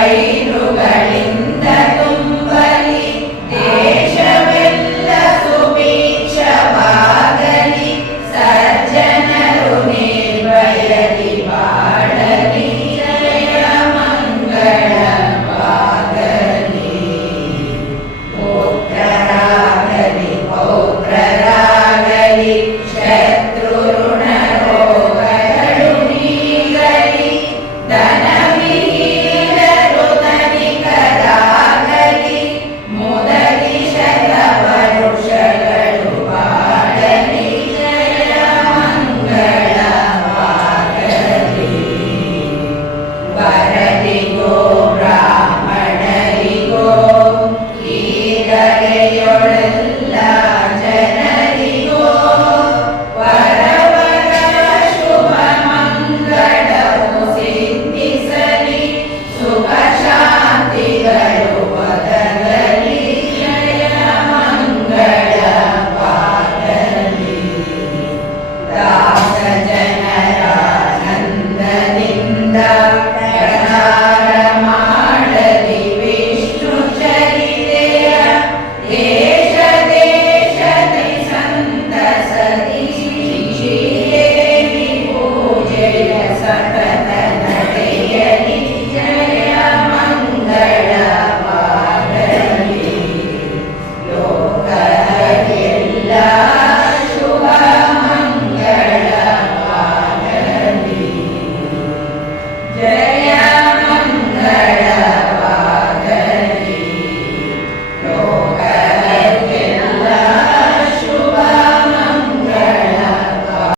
Bye.